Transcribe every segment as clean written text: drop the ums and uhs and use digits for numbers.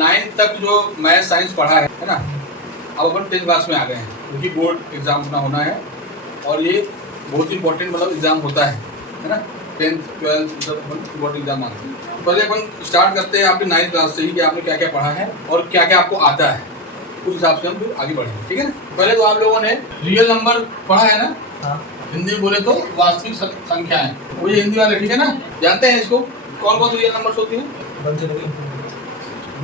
9th तक जो math science पढ़ा है ना, अब अपन 10th क्लास में आ गए हैं क्योंकि बोर्ड एग्जाम अपना होना है और ये बहुत इंपॉर्टेंट मतलब एग्जाम होता है ना। 10th 12th सब बोर्ड एग्जाम आते हैं। पहले अपन स्टार्ट करते हैं आपके 9th क्लास से ही कि आपने क्या क्या पढ़ा है और क्या क्या आपको आता है, उस हिसाब से हम फिर आगे बढ़ेंगे, ठीक है ना। पहले तो आप लोगों ने रियल नंबर पढ़ा है ना, हिंदी में बोले तो वास्तविक संख्याएं, वो ये हिंदी वाले, ठीक है ना। जानते हैं इसको कौन कौन सी रियल नंबर्स होती हैं?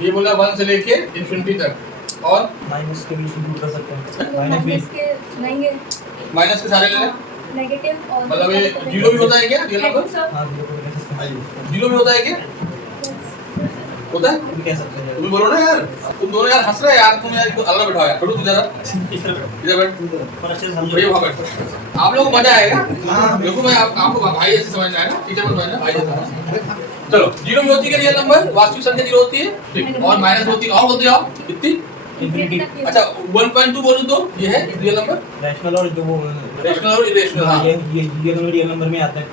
ये बोला 1 से लेके इन्फिनिटी तक, और माइनस के बीच में कर सकते हैं, माइनस के सारे ले लें, नेगेटिव और मतलब ये जीरो भी होता है क्या रियल नंबर? हाँ जीरो भी होता है क्या? होता है? कह सकते हैं। तुम बोलो ना यार, तुम दोनों यार हंस रहे हैं यार, तुम यार अलग बैठो यार, छोड़ो इधर बैठ, ये वहाँ बैठ। आप लोग को मजा आएगा। देखो मैं आपको भाई ऐसे समझना है ना, टीचर मत समझना, भाई ऐसे। चलो, जीरो भी होती है रियल नंबर, वास्तविक संख्या जीरो होती है, ठीक, और माइनस होती है, और होती है कितनी? इंफिनिटी। अच्छा 1.2 बोलूं तो ये है रियल नंबर, रैशनल और जो वो रैशनल और इरेशनल, हाँ ये दोनों रियल नंबर में आते हैं।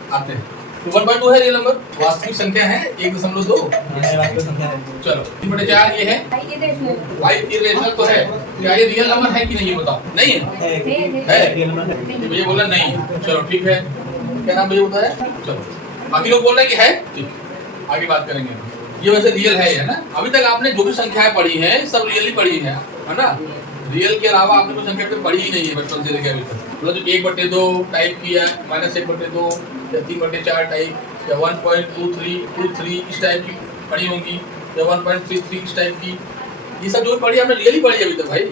तो 1.2 है रियल नंबर, वास्तविक संख्या है 1.2। वास्तविक संख्या है। चलो 3/4 ये है, भाई इरेशनल तो है, क्या ये रियल नंबर है कि नहीं ये बताओ? नहीं है, है रियल नंबर है। भैया बोला नहीं है, चलो ठीक है, क्या नाम भैया बताया? चलो बाकी लोग बोल रहे हैं कि है, ठीक, आगे बात करेंगे। ये वैसे रियल है ना। अभी तक आपने जो भी संख्याएं पढ़ी हैं सब रियली पढ़ी है ना। रियल के अलावा आपने कोई संख्या पढ़ी ही नहीं है बचपन से लेकर अभी तक। मतलब जो 1/2 टाइप किया, -1/2 या 3/4 टाइप या 1.23 इस टाइप की पढ़ी होंगी, या 1.33 इस टाइप की, ये सब जो पढ़ी हमने रियल ही पढ़ी अभी तक भाई।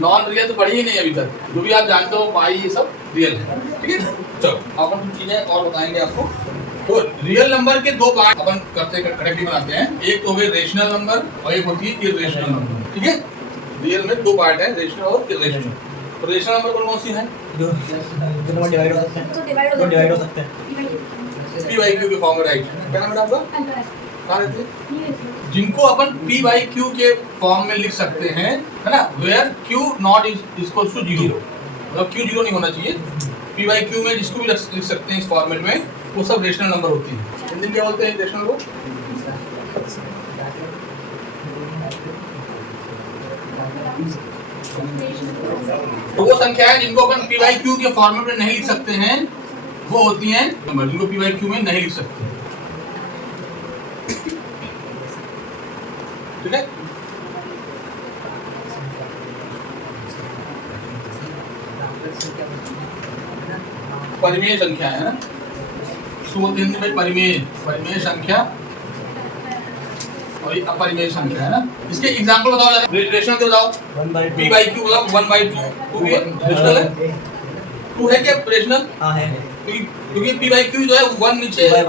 नॉन रियल तो पढ़ी ही नहीं अभी तक। जो भी आप जानते हो पाई ये सब रियल है, ठीक है। चलो अपन कुछ चीजें और बताएंगे आपको। तो रियल नंबर के दो पार्ट अपन करते करेक्टली बनाते हैं, एक तो हो गए रेशनल नंबर और एक होती है इरेशनल नंबर, ठीक है। रियल में दो पार्ट है, रेशनल और इरेशनल। तो रेशनल नंबर कौन कौन सी है? जो नंबर डिवाइड हो सकते हैं, तो डिवाइड हो सकते हैं। पी बाई क्यू के फॉर्म में, राइट। क्या नाम है आपका? कहाँ रहते हैं? जिनको अपन पी बाई क्यू के फॉर्म में लिख सकते हैं, है ना, where Q not is equal to 0, मतलब क्यू 0 नहीं होना चाहिए। पी बाई क्यू में जिसको भी लिख सकते हैं इस फॉर्मेट में, वो सब रेशनल नंबर होती है। हिंदी में क्या बोलते हैं रेशनल को? तो वो संख्याएं जिनको अपन पी बाई क्यू के फॉर्मेट में नहीं लिख सकते हैं वो होती हैं नंबर, जिनको पी बाई क्यू में नहीं लिख सकते, ठीक है। परिमेय संख्या है ना, हिंदी में परिमेय संख्या और ये अपरिमेय संख्या है ना। इसके एग्जांपल बताओ, रेशनल के बताओ। पी बाई क्यू मतलब 1/2 रेशनल है, 2 है क्या रेशनल? हाँ है, क्योंकि पी बाई क्यू जो है 1 नीचे है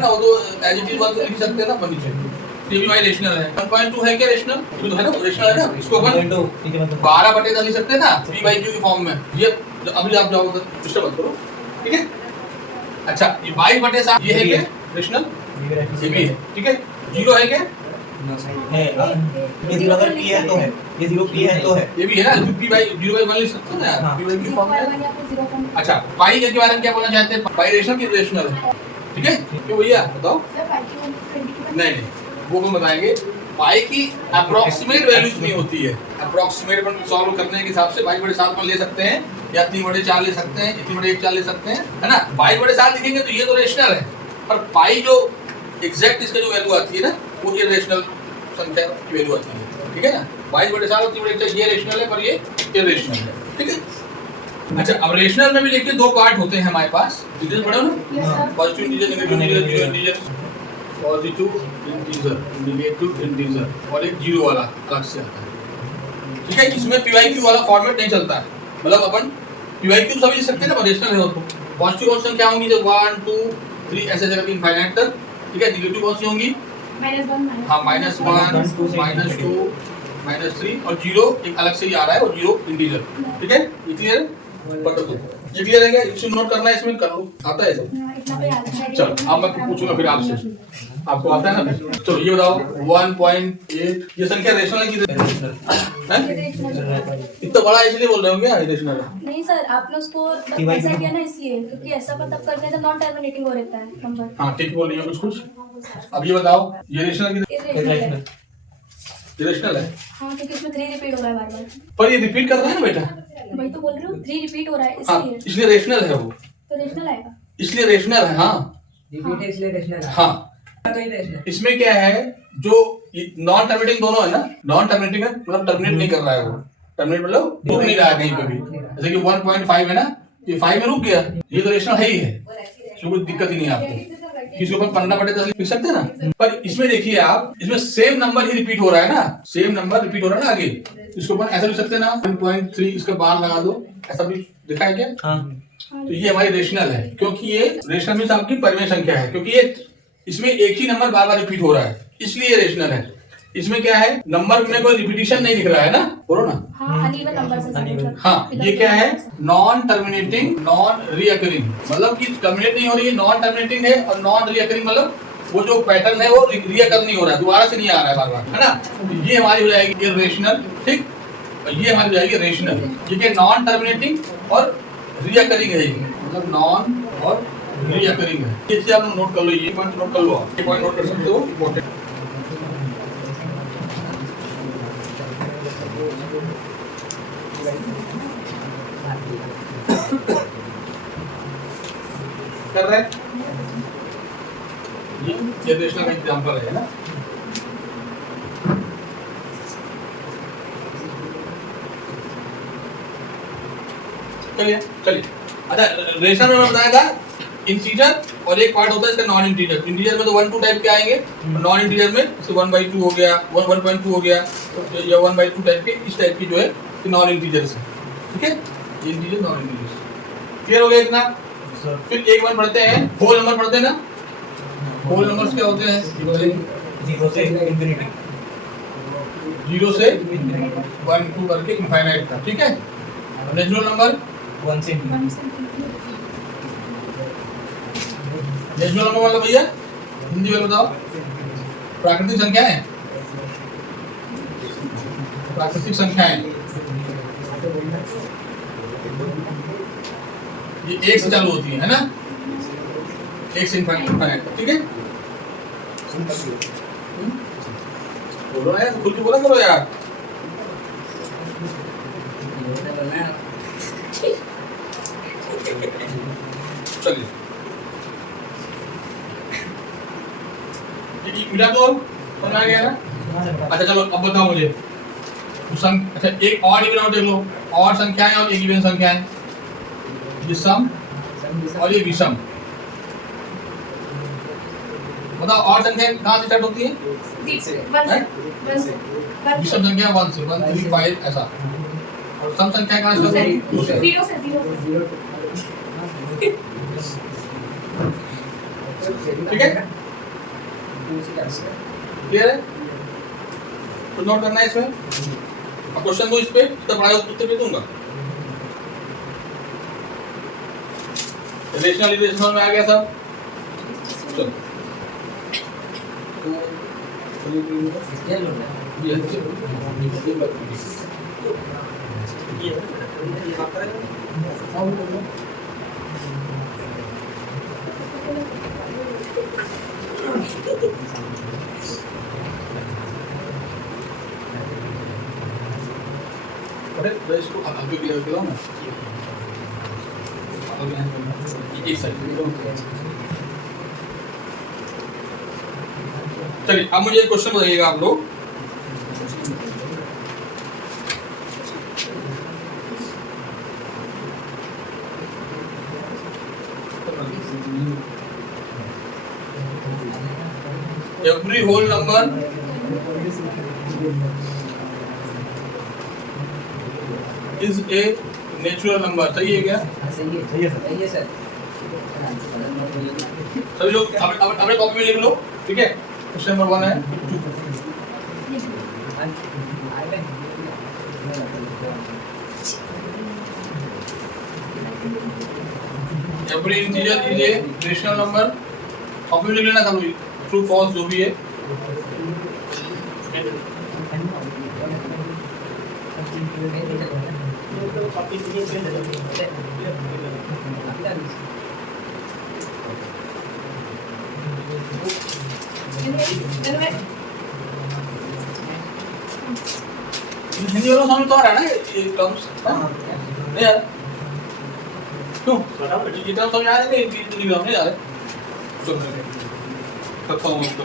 ना, वो तो एज इट इज 1 लिख सकते हैं ना 1 नीचे, ये भी भाई रेशनल है। 1.2 है क्या रेशनल? तो है ना रेशनल है ना, इसको अपन 12/10 लिख सकते हैं ना पी बाई क्यू के फॉर्म में। ये अभी आप जाओगे डिस्टर्ब मत करो, ठीक है। अच्छा ये 22/7 ये है क्या रेशनल? ये भी है, ठीक है। 0 है क्या? है, ये 0 अगर p है तो है, ये 0 p है तो है, ये भी है ना, p बाई 0/1 लिख सकते हैं ना यार, p बाई क्यू फॉर्म में। अच्छा पाई के बारे में क्या बोलना चाहते हैं? पाई रेशनल की रेशनल है, ठीक है। क्यों भैया बताओ? नहीं वो हम बताएंगे। पाई की अप्रोक्सीमेट वैल्यूज नहीं होती है, अप्रोक्सीमेट अपन सॉल्व करने के हिसाब से 22/7 पर ले सकते हैं, या 3/4 ले सकते हैं, 3/4 ले सकते हैं, है ना। 22/7 लिखेंगे तो ये तो रेशनल है, पर पाई जो एग्जैक्ट इसका जो वैल्यू आती है ना, वो इरेशनल संख्या की वैल्यू आती है, ठीक है ना। 22/7 और 3/4 ये रेशनल है पर ये इरेशनल है, ठीक है। अच्छा अब रेशनल में भी देखिए दो पार्ट होते हैं हमारे पास, डिजिट पढ़ो ना, positive integer, negative integer, zero integer, positive integer, negative integer और एक जीरो वाला अलग से आता है, ठीक है। इसमें पी बाई क्यू वाला फॉर्मेट नहीं चलता है, मतलब अपन पी बाई क्यू सभी लिख सकते हैं ना, रेशनल है तो पॉजिटिव कौन सी संख्या होंगी जब 1 2 3 ऐसे करके इनफाइनाइट तक, ठीक है। नेगेटिव कौन सी होंगी? -1, हाँ -1 -2 -3 और 0 एक अलग से ही आ रहा है, और 0 इंटीजर, ठीक है। ये क्लियर है? पढ़ दो, ये क्लियर है क्या? इसमें नोट करना है, इसमें कर लो, आता है सब। चलो अब मैं पूछूंगा फिर आपसे, आपको आता है ना फिर। चलो ये बताओ 1.8 ये संख्या रेशनल है कि इतना बड़ा इसलिए बोल रहे हो क्या रेशनल है? नहीं सर, आपने उसको ऐसा किया ना इसलिए, क्योंकि ऐसा तब करते हैं तो नॉन टर्मिनेटिंग हो रहता है नंबर। हाँ ठीक बोल रही हो कुछ। अब ये बताओ ये रेशनल की रेशनल है। हाँ क्योंकि इसमें 3 रिपीट हो रहा है बार बार। पर ये रिपीट कर रहा है ना बेटा। वही तो बोल रही हूँ 3 रिपीट हो रहा है हाँ इसलिए। इसलिए रेशनल है वो, तो रेशनल आएगा। इसलिए रेशनल है। हाँ रिपीट है इसलिए रेशनल है। हाँ तो ये रेशनल। इसमें क्या है, जो नॉन टर्मिनेटिंग दोनों है ना, नॉन टर्मिनेटिंग है मतलब टर्मिनेट नहीं कर रहा है वो, टर्मिनेट मतलब रुक नहीं रहा है कहीं पे भी। जैसे कि 1.5 है ना, ये 5 में रुक गया, ये तो रेशनल है ही है, इसमें कोई दिक्कत ही नहीं है आपको। किसी को 15/10 लिख सकते हैं ना। पर इसमें देखिए आप, इसमें सेम नंबर ही रिपीट हो रहा है ना, सेम नंबर रिपीट हो रहा है ना आगे, इसको अपन ऐसा लिख सकते हैं ना 1.3 इसका बार लगा दो, ऐसा भी लिखा है क्या? हाँ। तो ये हमारी रेशनल है, क्योंकि ये रेशनल मीन्स आपकी परिमेय संख्या है, क्योंकि ये इसमें एक ही नंबर बार बार रिपीट हो रहा है, इसलिए रेशनल है। इसमें क्या है, नंबर में कोई रिपीटिशन नहीं दिख रहा है ना, बोलो ना। हाँ अनइवन नंबर से मतलब। हाँ ये क्या है, नॉन टर्मिनेटिंग नॉन रिअकरिंग, मतलब कि टर्मिनेट नहीं हो रही है, नॉन टर्मिनेटिंग है, और नॉन रिअकरिंग मतलब वो जो पैटर्न है वो रिअकर नहीं हो रहा है, दोबारा से नहीं आ रहा है बार बार, है ना। ये हमारी हो जाएगी इर्रेशनल, ठीक, और ये हमारी हो जाएगी रेशनल। ये नॉन टर्मिनेटिंग और रिअकरिंग है, मतलब नॉन और रिअकरिंग है। ये चीज आप नोट कर लो, ये पॉइंट नोट कर लो, आप ये पॉइंट नोट कर सकते हो, इंपॉर्टेंट। कर रहे हैं, ये रेशनल का एग्जांपल है ना। चलिए चलिए, अच्छा रेशनल में बताया था इंटीजर और एक पार्ट होता है इसका नॉन इंटीजर। इंटीजर में तो 1 2 टाइप के आएंगे, नॉन इंटीजर में 1/2 हो गया, 1.2 हो गया, या 1/2 टाइप के, इस टाइप की जो है नॉन इंटीजर्स है, ठीक है। ये इंटीजर नॉन इंटीजर क्लियर हो गया इतना। फिर एक बार पढ़ते हैं, होल नंबर पढ़ते हैं ना। होल नंबर्स क्या होते हैं, 0 से इंफिनिटी, 0 से 1 2 करके इनफाइनाइट तक, ठीक है। नेचुरल नंबर 1 से इंफिनिटी। नेचुरल नंबर मतलब भैया हिंदी में बताओ, प्राकृतिक संख्याएं, प्राकृतिक संख्याएं ये 1 से चालू होती है ना, 1 से इनफाइनाइट, ठीक है। बोलो यार, खुल के बोला करो यार। चलिए मिला तो समझ आ गया ना। अच्छा चलो अब बताओ मुझे अच्छा एक और इवन और देख लो, और संख्याएं और एक इवन संख्याएं, ये सम और ये विषम। बताओ और संख्याएं कहाँ से स्टार्ट होती है? विषम संख्या 1 से 1 3 5 ऐसा, और सम संख्या कहाँ से स्टार्ट होती है? 2 से। 0 से 0 ठीक है, क्लियर है? तो नोट करना है इसमें, अब क्वेश्चन दो इस पे, तो पढ़ाई उत्तर भी दूंगा। रेशनल इक्वेशन में आ गया सब, चलो अरे इसको अभी क्लियर कर लो ना, एक सेकंड। चलिए अब मुझे एक क्वेश्चन बताइएगा आप लोग, every whole number is a natural number, सही है क्या? सही है सर। सभी लोग अपने कॉपी में लिख लो, ठीक है। क्वेश्चन नंबर 1 है, every integer is a rational number। Copy में लिख लेना सब, ट्रू फॉल्स जो भी है। हिंदी वालों समझ तो आ रहा है ना ये टर्म्स? नहीं यार क्यों ये टर्म समझ आ रहे हैं? हिंदी नहीं आ रहे? चलो करता हूँ उसको।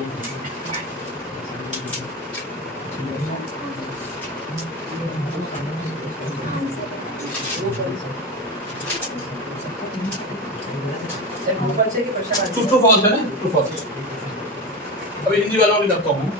ट्रू फॉल्स है ना? True false. अभी हिंदी वालों की करता हूँ।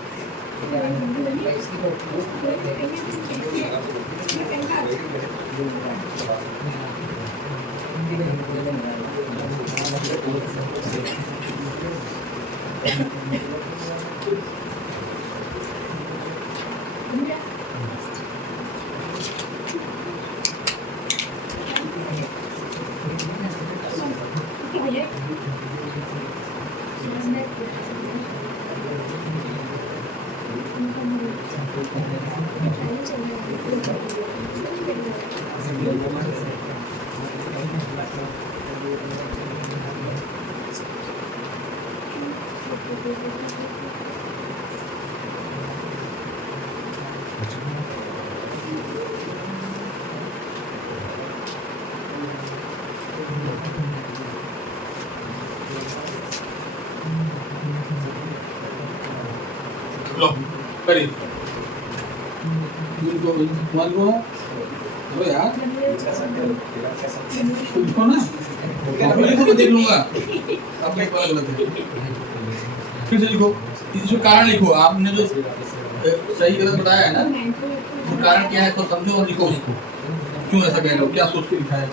लो करिए इनको लो यार लिखो ना लिखो मैं देख लूंगा अब एक बार गलत है फिर से लिखो इसमें कारण लिखो आपने जो सही गलत बताया है ना वो कारण क्या है तो समझो और लिखो उसको क्यों ऐसा कह रहे हो क्या सोच के लिखा है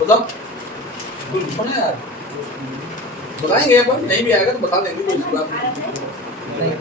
बताओ कुछ ना यार बताएंगे अपन नहीं भी आएगा तो बता देंगे कोई बात नहीं हैं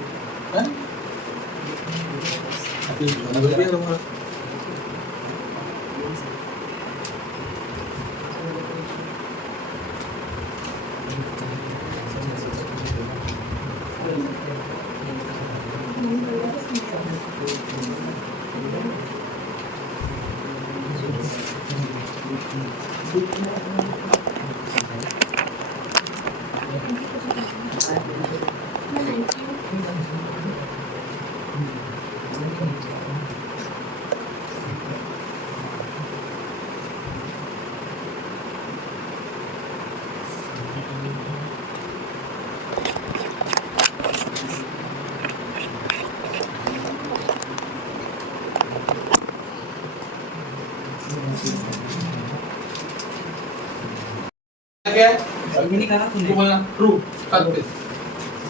क्या है अभी नहीं कहा तूने बोलना ट्रू सत्य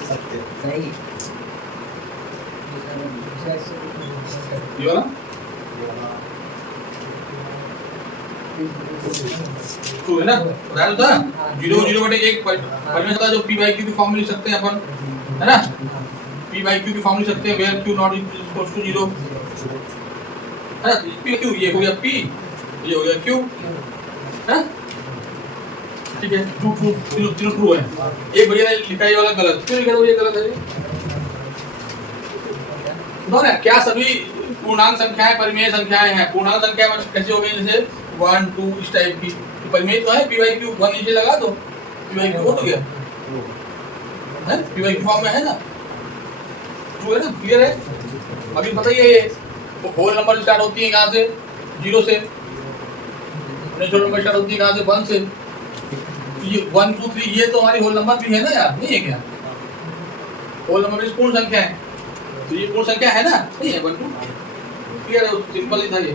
सत्य सही ये वाला ट्रू है ना बताया था 0/1 परिमेय था जो p/q की फॉर्म लिख सकते हैं अपन है ना p/q की फॉर्म लिख सकते हैं where q not equals to 0 है ना p/q ये हो गया p ये हो गया q है ठीक है ट्रू ट्रू तीनों ट्रू है एक बढ़िया लिखा ये वाला गलत क्यों लिखा ये गलत है दो ना क्या सभी पूर्णांक संख्याएं परिमेय संख्याएं हैं पूर्णांक संख्या कैसे हो गई जैसे 1 2 इस टाइप की तो परिमेय तो है p/q 1 नीचे लगा दो p/q हो तो गया है p/q फॉर्म में है ना ट्रू है ना क्लियर है अभी बताइए ये होल नंबर स्टार्ट होती है कहां से 0 से नेचुरल नंबर स्टार्ट होती है कहां से 1 से ये 1 2 3 ये तो हमारी होल नंबर भी है ना यार नहीं है क्या होल नंबर में पूर्ण संख्या है तो ये पूर्ण संख्या है ना नहीं है 1 2 क्लियर है सिंपल ही था ये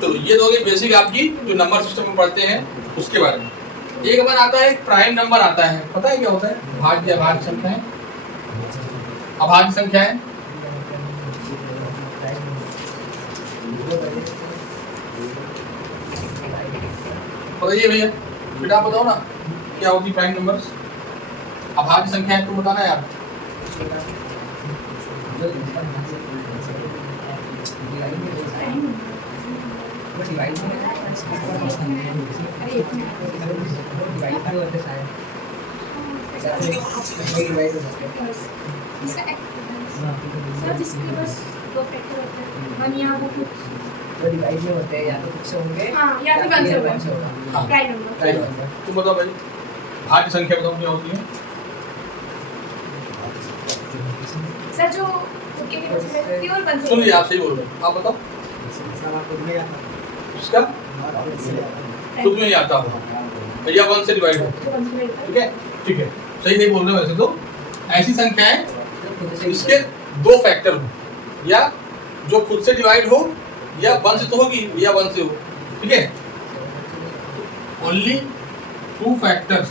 चलो ये तो हो गई बेसिक आपकी जो नंबर सिस्टम में पढ़ते हैं उसके बारे में एक अपन आता है प्राइम नंबर आता है पता है क्या होता है भाज्य अभाज्य संख्याएं अभाज्य संख्याएं बताइए भैया बेटा बताओ ना क्या होती प्राइम नंबर्स अभाज्य संख्या है तुम बताना यार तो डिवाइड में होते हैं या तो कुछ से होंगे हाँ या फिर 1 से होगा हाँ प्राइम नंबर राइट। तुम बताओ भाई भाज्य संख्या बताओ क्या होती है? सर जो ओके के प्योर 1 से सुनिए आप सही बोल रहे हो, आप बताओ इसका कुछ में नहीं आता या 1 से डिवाइड हो, ठीक है ठीक है, सही नहीं बोल रहे हो वैसे तो। ऐसी संख्या है इसके दो फैक्टर हो, या जो खुद से डिवाइड हो या 1 से तो होगी या 1 से हो, ठीक है। ओनली 2 फैक्टर्स,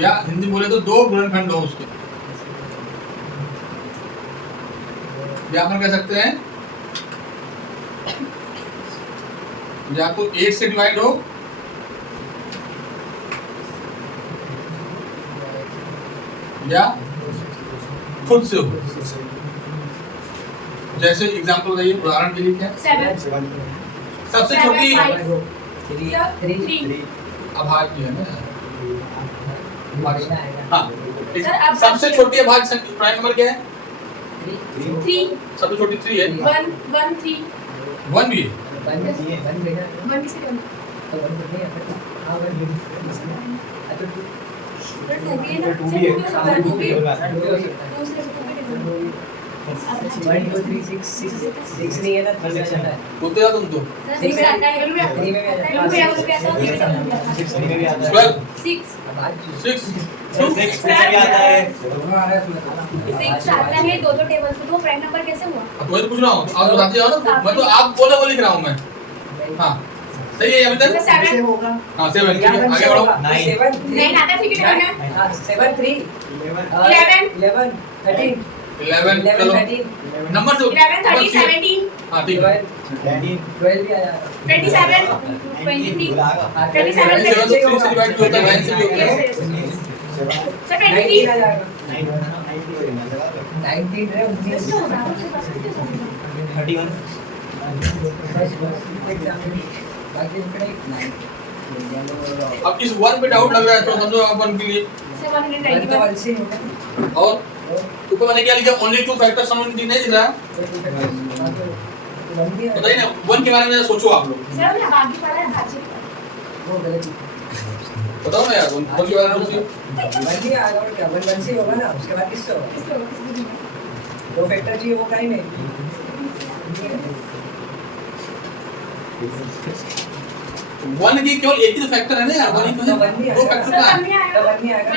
या हिंदी बोले तो 2 गुणनखंड हो उसके, या अपन कह सकते हैं या तो 8 से डिवाइड हो या खुद से हो। जैसे एग्जांपल बताइए, उदाहरण के लिए क्या 7 सबसे छोटी 3 अभाज्य है ना, हाँ सर, अब सबसे छोटी अभाज्य संख्या प्राइम नंबर क्या है? 3 सबसे छोटी 3 है, 1 1 3 1 भी है। 1 किससे कम बोलते हो तुम तो 6 दो टेबल से 2 प्राइम नंबर कैसे हुआ? तो वही तो पूछ रहा हूँ, आप बताते जाओ ना, मैं तो आप बोले वो लिख रहा हूँ मैं। हाँ सही है अभी तक। हाँ 7 आगे बढ़ो। 9 आता है, ठीक है 11 चलो नंबर से 11 30 17 हाँ ठीक है 27 23 3 से डिवाइड भी होता है, 9 से भी होता है। सर 23 अब इस 1 पे डाउट लग रहा है तो समझो आप 1 के लिए, 791 और ऊपर मैंने क्या लिखा, ओनली 2 फैक्टर समझ नहीं दिख रहा, बताइए ना 1 के बारे में सोचो आप लोग, सर हमने बाकी पढ़ा है भाज्य बताओ ना यार 1 के बारे में सोचिए। दो फैक्टर चाहिए वो कहीं नहीं 1 की केवल एक ही फैक्टर है ना यार, 1 ही तो है, 2 फैक्टर का है। 1 नहीं आएगा 1 नहीं आएगा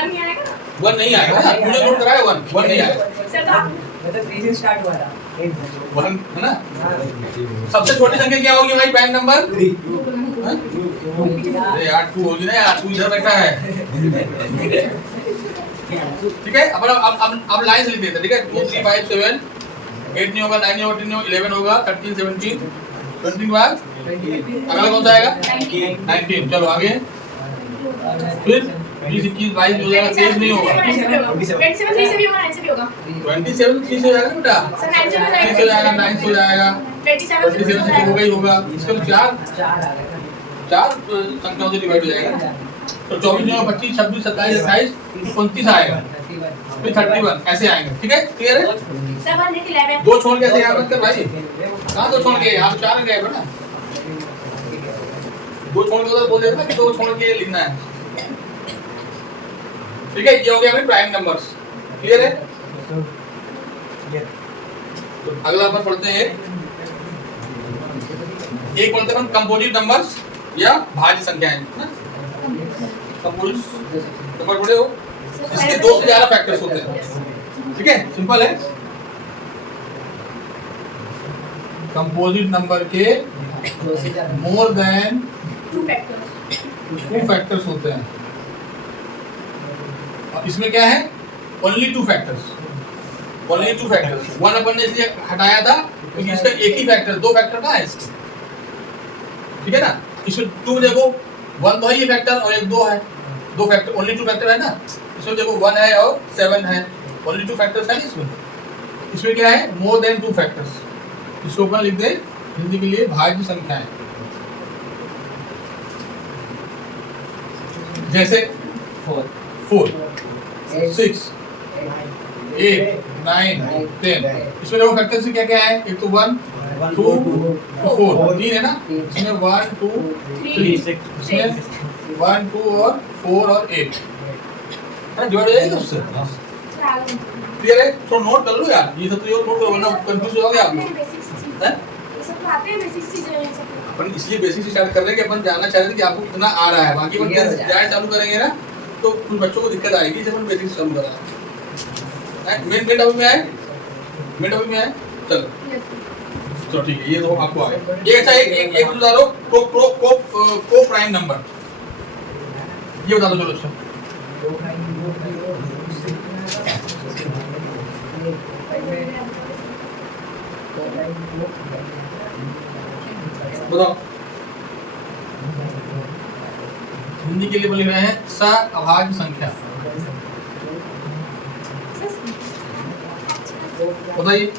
1 नहीं आएगा ना, तूने नोट कराया 1 नहीं आएगा, सर तो आप मतलब 3 से स्टार्ट हुआ था 1 है ना। सबसे छोटी संख्या क्या होगी भाई प्राइम नंबर? अरे यार 2 होगी ना यार, तू इधर बैठा है, ठीक है। अब लाइन से लिख देते हैं, ठीक है। 2 3 5 7 8 नहीं होगा, 9 नहीं होगा, 10 नहीं होगा, 11 होगा, 13 17 20 के बाद अगला कौन सा आएगा? 19 चलो आगे, फिर 20 21 22 हो जाएगा, 23 नहीं होगा, 27 3 से भी होगा 9 से भी होगा 27 3 से हो जाएगा बेटा, सर 9 से 3 से हो जाएगा, 9 से हो जाएगा, 27 27 से होगा ही होगा, इसके बाद 4 संख्याओं से डिवाइड हो जाएगा, तो 24 नहीं होगा, 25 26 27 28 29 आएगा, फिर 31 ऐसे आएंगे, ठीक है क्लियर है। सर 111 दो छोड़ के ऐसे याद मत कर भाई, कहाँ दो छोड़ के, आप 4 गए बेटा, दो छोड़ के उधर बोल देते ना कि 2 छोड़ के लिखना है, ठीक है। ये हो गया भाई प्राइम नंबर्स, क्लियर है। तो अगला अपन पढ़ते हैं, एक पढ़ते हैं कंपोजिट नंबर्स या भाज्य संख्याएं ना, कंपोजिट नंबर पढ़े हो, इसके 2 से ज्यादा फैक्टर्स होते हैं, ठीक है सिंपल है। कंपोजिट नंबर के मोर देन 2 फैक्टर्स 2 फैक्टर्स होते हैं, और इसमें क्या है, ओनली 2 फैक्टर्स, ओनली 2 फैक्टर्स। 1 अपन ने इसलिए हटाया था क्योंकि इसका एक ही फैक्टर, 2 फैक्टर कहाँ है इसके, ठीक है ना। इसमें 2 देखो 1 तो है ये फैक्टर और एक 2 है, 2 फैक्टर ओनली 2 फैक्टर है ना। इसमें देखो 1 है और 7 है, ओनली 2 फैक्टर्स है इसमें। इसमें क्या है, मोर देन 2 फैक्टर्स, इसको ऊपर लिख दे हिंदी के लिए भाज्य संख्याएं, जैसे 4 6 8 9 10। इसमें देखो फैक्टर्स क्या क्या है, एक तो 1 2 4 3 है ना, इसमें 1 2 3 इसमें 1 2 और 4 और 8 है, डिवाइड हो जाएगी उससे। क्लियर है? तो नोट कर लो यार, ये सब तो नोट करो वरना कंफ्यूज हो जाओगे आप लोग। अपन इसलिए बेसिक से स्टार्ट कर रहे हैं कि अपन जानना चाह रहे थे कि आपको कितना आ रहा है, बाकी अपन जैसे चालू करेंगे ना तो कुछ बच्चों को दिक्कत आएगी जब अपन बेसिक से चालू करा। मेन टॉपिक में आए, मेन टॉपिक में आए, चलो ठीक है, ये तो आपको आ गया। ये अच्छा एक बता दो को प्राइम नंबर, ये बता दो चलो। अच्छा बताओ, हिंदी के लिए बोले गए हैं सअभाज्य संख्या, बताइए।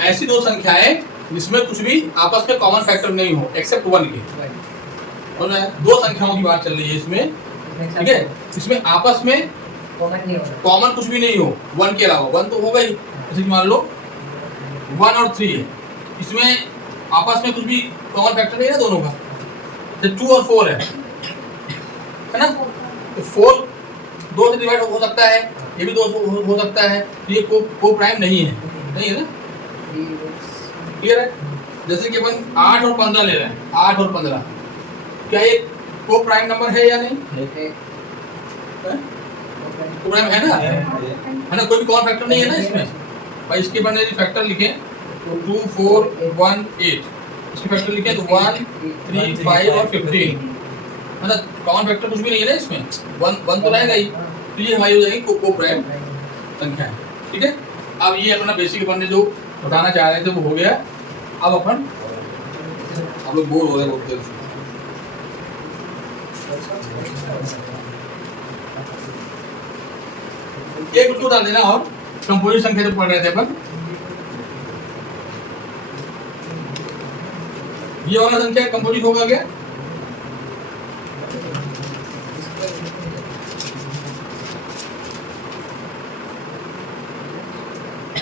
ऐसी दो संख्याएं जिसमें कुछ भी आपस में कॉमन फैक्टर नहीं हो एक्सेप्ट 1 के, दो संख्याओं की बात चल रही है इसमें, ठीक है। इसमें आपस में कॉमन कुछ भी नहीं हो 1 के अलावा, 1 तो होगा ही, जैसे कि मान लो 1 और 3 है, इसमें आपस में कुछ भी कॉमन फैक्टर नहीं है ना दोनों का, तो 2 और 4 है ना, तो 4 2 से डिवाइड हो सकता है, ये भी 2 से हो सकता है, तो ये को प्राइम नहीं है ना, क्लियर है। जैसे कि अपन 8 और 15 ले रहे हैं, 8 और 15 क्या ये को प्राइम नंबर है या नहीं? को प्राइम है ना, कोई भी कॉमन फैक्टर नहीं है ना इसमें भाई। इसके बनने फैक्टर लिखें 2 4 1 8, इसके फैक्टर लिखें तो 1 3 5 और 15, है ना, कॉमन फैक्टर कुछ भी नहीं है ना इसमें, 1 तो रहेगा ही, तो ये हमारी हो जाएगी को प्राइम संख्या, ठीक है। अब ये अपना बेसिक अपन ने जो बताना चाह रहे थे वो हो गया। अब अपन आप लोग बोर हो रहे बहुत देर से, एक बिल्कुल डाल देना, और कंपोजिट संख्या जो पढ़ रहे थे अपन, ये वाला संख्या कंपोजिट होगा क्या?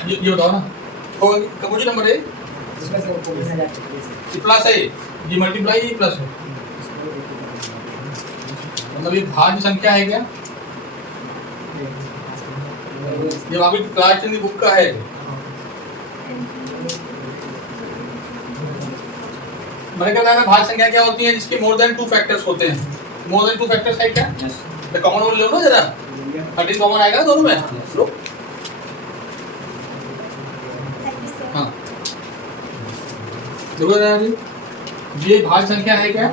ये बताओ ना, होगा कंपोजिट नंबर है, प्लस है, ये मल्टीप्लाई ये प्लस है, मतलब ये भाज्य संख्या है क्या? ये आपकी क्लास 10 की बुक का है। मैंने कहा था ना भाज्य संख्या क्या होती है, जिसके मोर देन 2 फैक्टर्स होते हैं। मोर देन 2 फैक्टर्स है क्या? तो कॉमन वन लो ना जरा, 13 कॉमन आएगा दोनों में। लो हाँ, देखो ये भाज्य संख्या है क्या?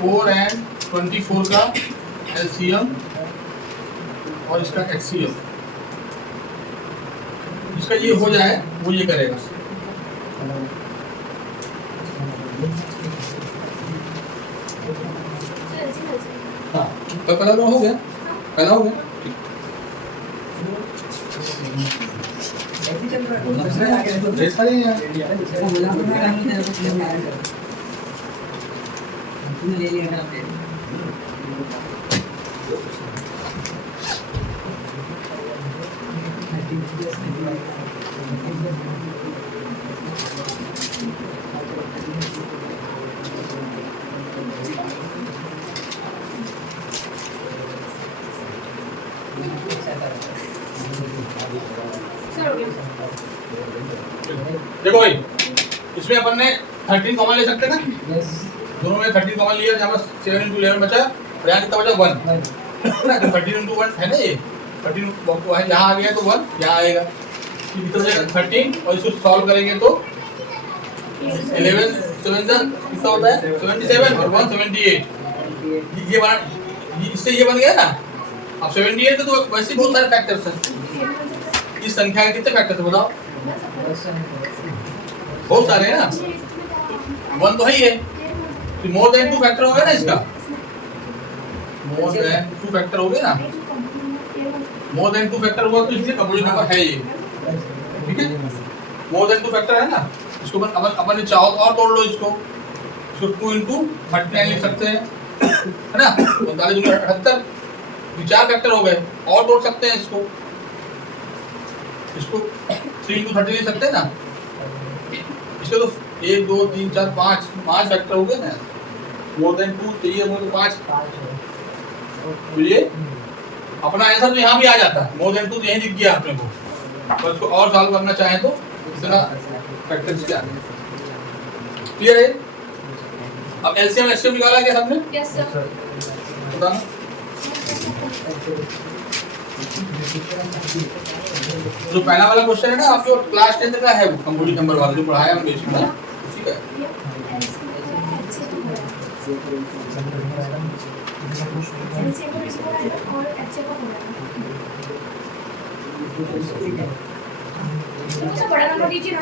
फोर एंड 24 का एलसीएम और इसका एक्ससीएम, इसका ये हो जाए वो ये करेगा। हाँ तो पहला हो गया, पहला हो गया, देखो भाई इसमें अपन ने 13 कॉमन ले सकते ना, दोनों में 13 कॉमन लिया, जहाँ पर 7 into 11 बचा, और यहाँ कितना बचा 1 तो 13 into 1 है ना, ये 13 यहाँ आ गया तो 1 यहाँ आएगा, कितना जाएगा 13, और इसको सॉल्व करेंगे तो 11 7 कितना होता है 77 और 1 78, ये बना, इससे ये बन गया ना। अब 78 के तो वैसे बहुत सारे फैक्टर्स हैं, इस संख्या के कितने फैक्टर्स बताओ? बहुत सारे हैं ना, 1 तो है ही है, तो मोर देन 2 फैक्टर हो गया ना इसका, मोर देन 2 फैक्टर हो गया ना, मोर देन 2 फैक्टर हुआ तो इसलिए कंपोजिट नंबर है ये, ठीक है। मोर देन 2 फैक्टर है ना, इसको अपन ने चाहो तो और तोड़ लो इसको 2 इंटू 39 लिख सकते हैं, है ना। 45 दूनी 78, 4 फैक्टर हो गए, और तोड़ सकते हैं इसको 3 इंटू 30 लिख सकते हैं ना। इसके तो 1 2 3 4 5 फैक्टर हो गए ना, मोर देन 2 चाहिए मुझे 5, तो ये अपना आंसर तो यहाँ भी आ जाता है, मोर देन 2 यही दिख गया अपने को। और इसको और सॉल्व करना चाहे तो इतना फैक्टर्स क्या है, क्लियर है। अब एलसीएम एचसीएफ निकाला क्या हमने? Yes sir. बताना। जो पहला वाला क्वेश्चन है ना आपके क्लास 10 का है, वो कंप्यूटर नंबर वाला जो पढ़ाया हमने इसमें उसी का है। तो बड़ा नंबर दीजिए ना।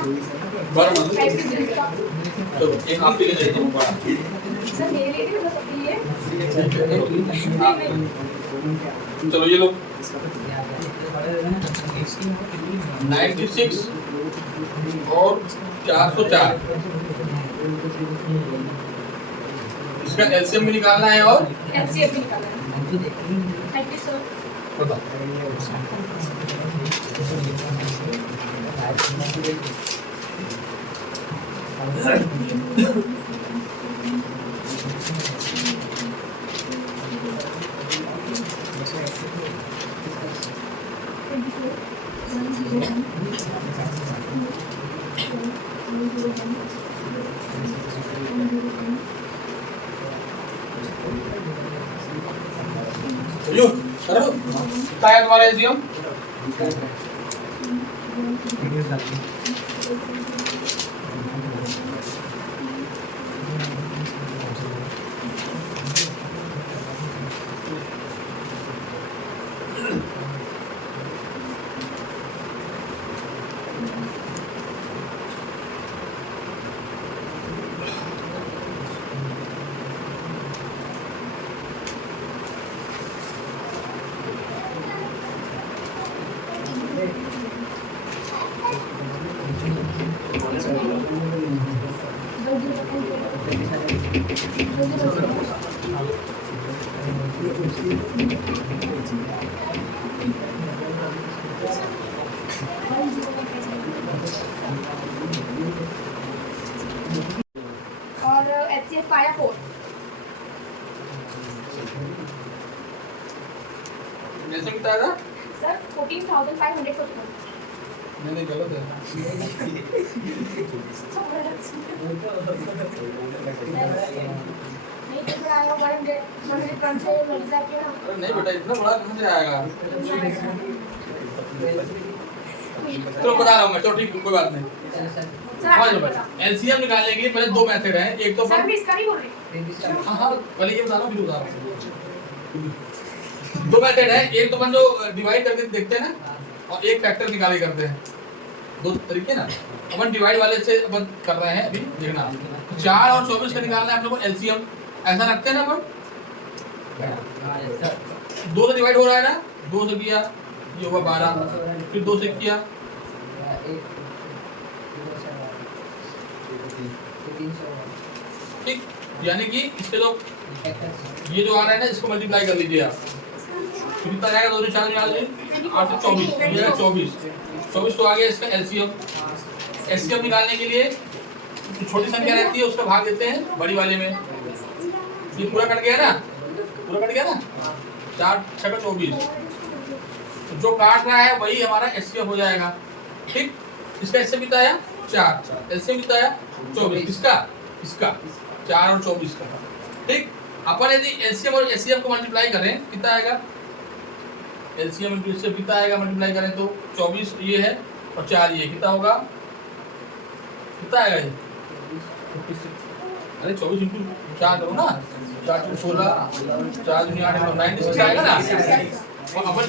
बड़ा नंबर तो एक आप भी ले लेते हो बड़ा। सर मेरे लिए भी बता सकती है। चलो ये लो 96 और 404, इसका एलसीएम भी निकालना है और एचसीएफ भी निकालना है। Thank you sir. बताओ। यो करो कितना है तुम्हारा एलसीएम? और एचसीएफ पाया 4। कैसे कितना था? सर 14,541। नहीं गलत है। नहीं तो फिर आया 100 से मिल जाती है ना। अरे नहीं बेटा इतना बड़ा कहाँ से आएगा? चलो बता रहा हूँ मैं, चलो ठीक कोई बात नहीं। एलसीएम निकालने के लिए पहले 2 मेथड हैं, एक तो सर मैं इसका नहीं बोल रही। हाँ पहले ये बता रहा हूँ फिर बता रहा हूँ। 2 मेथड है, एक तो अपन जो डिवाइड करके देखते हैं ना, और एक फैक्टर निकाले करते हैं, 2 तरीके ना। अपन डिवाइड वाले से अपन कर रहे हैं अभी, देखना 4 और 24 का निकालना है अपने को एलसीएम। ऐसा रखते हैं ना अपन, 2 से डिवाइड हो रहा है ना, 2 से किया ये होगा 12, फिर 2 से किया ठीक, यानी कि इसके जो ये जो आ रहा है ना इसको मल्टीप्लाई कर लीजिए आप, कितना आएगा 2 से 4 निकाल लीजिए 8 से 24, ये है 24 तो आ गया इसका एलसीएम। एलसीएम निकालने के लिए जो छोटी संख्या रहती है उसका भाग देते हैं बड़ी वाले में। ये पूरा कट गया ना, पूरा कट गया ना, 4 6 का 24, जो काट रहा है वही हमारा एलसीएम हो जाएगा ठीक। इसका एलसीएम कितना आया 4, एलसीएम कितना आया 24, इसका 4 और 24 का ठीक। अपन यदि एलसीएम और एचसीएफ को मल्टीप्लाई करें कितना आएगा, एलसीएम इंटू एचसीएफ कितना आएगा मल्टीप्लाई करें तो 24 ये है और 4 ये कितना होगा, कितना आएगा ये, अरे 24 इंटू 4 करो ना, 4 × 16 4 × 8 96 आएगा ना। और अपन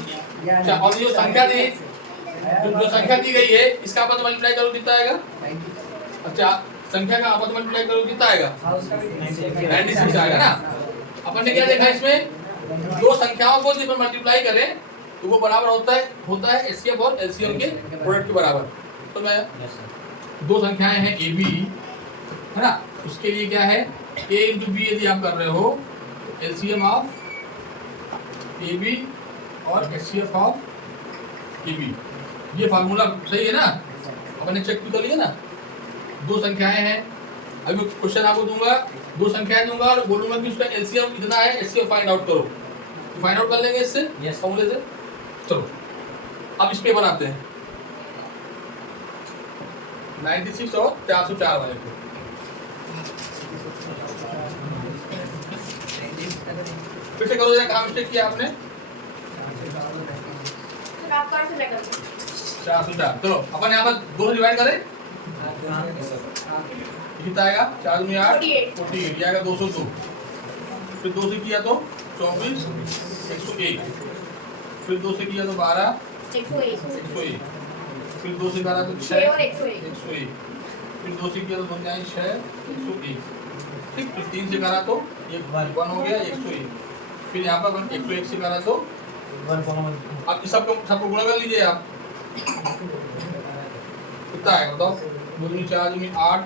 और जो संख्या दी जो संख्या दी गई है इसका आपस में मल्टीप्लाई करो कितना आएगा, अच्छा संख्या का आपस में मल्टीप्लाई करो कितना आएगा 96 आएगा ना। अपन ने क्या देखा इसमें, दो संख्याओं को जब मल्टीप्लाई करें तो वो बराबर होता है एचसीएफ और एलसीएम के प्रोडक्ट के बराबर। तो मैं दो संख्याएं हैं ए बी, है ना, उसके लिए क्या है ए इंटू बी यदि आप कर रहे हो एलसीएम ऑफ ए बी और एचसीएफ ऑफ ए बी, ये फार्मूला सही है ना, अपने चेक भी कर लिया ना। दो संख्याएं हैं, अभी क्वेश्चन आपको दूंगा, दो संख्याएं दूंगा और बोलूंगा कि उसका एलसीएम कितना है, एचसीएफ फाइंड आउट करो, फाइंड आउट कर लेंगे इससे फॉर्मूले से। चलो अब इस पे बनाते हैं 96 और 404 वाले को। फिर से करो जरा, कहाँ मिस्टेक किया आपने? 404। चलो अपन यहाँ पर दो डिवाइड करें, कितना आएगा? 4 में 8 48, आएगा 202। फिर 2 से किया तो 24 101, फिर 2 से किया तो 12 101, फिर 2 से करा तो 6 101, फिर 2 से किया तो 2 जाए 6 101, ठीक। फिर 3 से करा तो 1 हो गया 101, फिर यहाँ पर 101 से करा तो 1 अब सबको गुणा कर लीजिए आप, कितना आएगा बताओ? 2 दूनी 4 दूनी 8,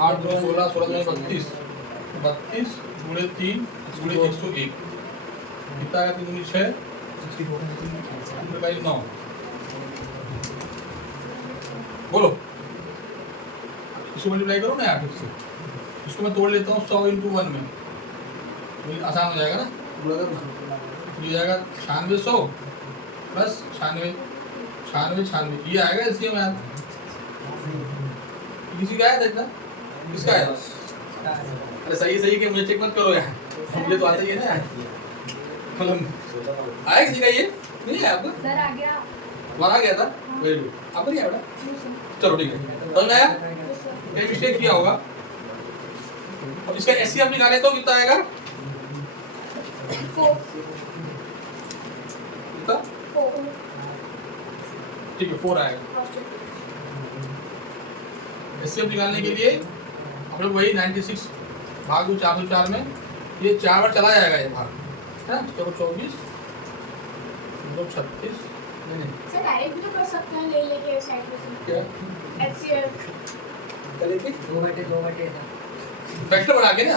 8 दूनी 16, 16 दूनी 32, 32 गुणे 3 गुणे 101, कितना आएगा? 3 दूनी 6, 9। बोलो, इसको मल्टीप्लाई करो ना 8 से, इसको मैं तोड़ लेता हूँ 100 इंटू 1 में, तो आसान हो जाएगा ना, ये जाएगा 9600 प्लस 96 96, ये आएगा इसलिए मैं किसी का है देखना, किसका है? अरे सही के मुझे चेक मत करो यार, मुझे तो आता ही है ना, मतलब आया किसी का? ये नहीं है आपका? सर आ गया, तुम्हारा आ गया था, वेरी गुड। आपका नहीं आया बेटा? चलो ठीक है, समझ आया? कहीं मिस्टेक किया होगा। अब इसका एचसीएफ निकाले तो कितना आएगा? कितना? ठीक है 4 आएगा। एचसीएफ निकालने के लिए हम लोग वही 96 भाग दो 404 में, ये 4 बार चला जाएगा ये भाग, है ना? चलो 24 36, नहीं सर डायरेक्ट भी तो कर सकते हैं, ले लेके साइड में से क्या एचसीएफ करेंगे? 2/2 वेक्टर बना के ना,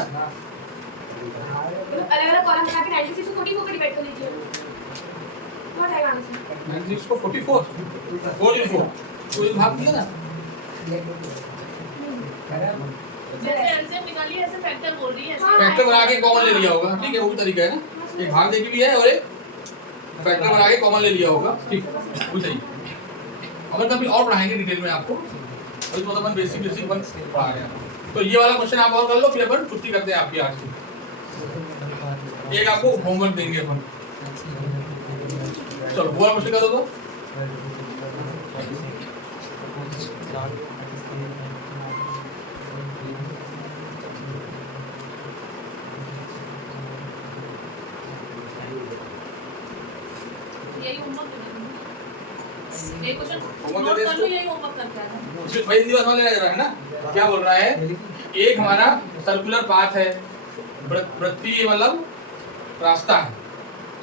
अलग-अलग कॉलम बना के 96 को 44 पे डिवाइड कर लीजिए, बहुत आएगा आंसर। 96 को 44 404, तो ये भाग दिया ना, जैसे एलसीएम निकालिए ऐसे फैक्टर बोल रही है, फैक्टर बना के कॉमन ले लिया होगा, ठीक है, वो भी तरीका है ना, एक भाग देखी भी है और एक फैक्टर बना के कॉमन ले लिया होगा, ठीक, वो सही। अपन कभी और पढ़ाएंगे डिटेल में आपको, अभी तो अपन बेसिक अपन पढ़ा रहे हैं। तो ये वाला क्वेश्चन आप और कर लो, फिर अपन छुट्टी करते हैं आपकी आज की। एक आपको होमवर्क देंगे अपन, चलो वो वाला क्वेश्चन कर दो तो। यही होमवर्क यही क्वेश्चन होमवर्क नोट दे कर इसको। लो, यही होमवर्क करके आना। इसमें भाई हिंदी वाला लग रहा है ना, क्या बोल रहा है? एक हमारा सर्कुलर पाथ है, वृत्तीय मतलब रास्ता है,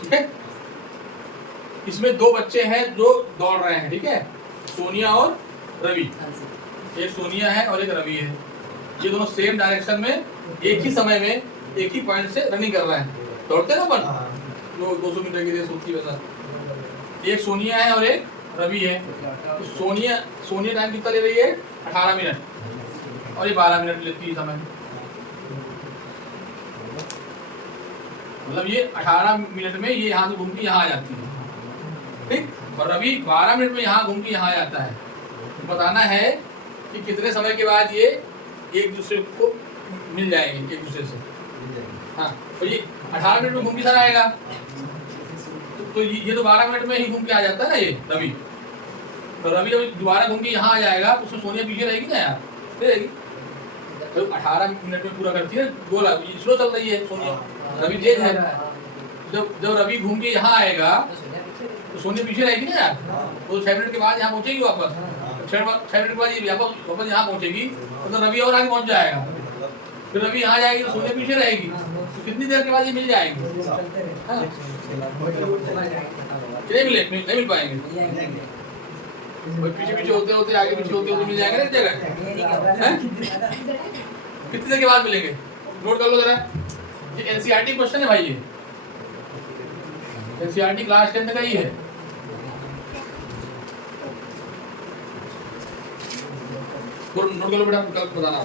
ठीक है। इसमें दो बच्चे हैं जो दौड़ रहे हैं, ठीक है, सोनिया और रवि। एक सोनिया है और एक रवि है, ये दोनों सेम डायरेक्शन में एक ही समय में एक ही पॉइंट से रनिंग कर रहे हैं, दौड़ते हैं ना अपन, जो 200 मीटर की रेस होती है वैसा। एक सोनिया है और एक रवि है। तो सोनिया टाइम कितना ले रही है? 18 मिनट, और ये 12 मिनट लेती है समय, मतलब ये 18 मिनट में ये यहाँ से घूम के यहाँ आ जाती है, ठीक। और रवि 12 मिनट में यहाँ घूम के यहाँ आ जाता है। तो बताना है कि कितने समय के बाद ये एक दूसरे को मिल जाएंगे, एक दूसरे से। हाँ, तो ये 18 मिनट में घूम के सर आएगा, तो ये तो 12 मिनट में ही घूम के आ जाता है ना ये रवि। तो रवि जब दोबारा घूम के यहाँ आ जाएगा तो उसमें सोनिया पीछे रहेगी ना यार, रहेगी। तो 18 मिनट में पूरा करती है गोला, स्लो चल रही है सोनिया, रवि तेज है। जब रवि घूम के यहाँ आएगा तो सोनिया पीछे रहेगी ना यार, तो 6 मिनट के बाद यहाँ पहुँचेगी वापस, 6 मिनट के बाद ये वापस यहाँ पहुँचेगी, तो रवि और आगे पहुँच जाएगा। फिर रवि यहाँ जाएगी तो सोनिया पीछे रहेगी, तो कितनी देर के बाद ये मिल जाएगी? नहीं मिल पाएंगे। और पीछे पीछे होते होते आगे पीछे होते होते मिल जाएगा ना एक जगह। हैं? कितनी देर के बाद मिलेंगे? नोट कर लो जरा। ये एनसीईआरटी क्वेश्चन है भाई, ये एनसीईआरटी क्लास 10 का ही है। नोट कर लो बेटा, कल बताना।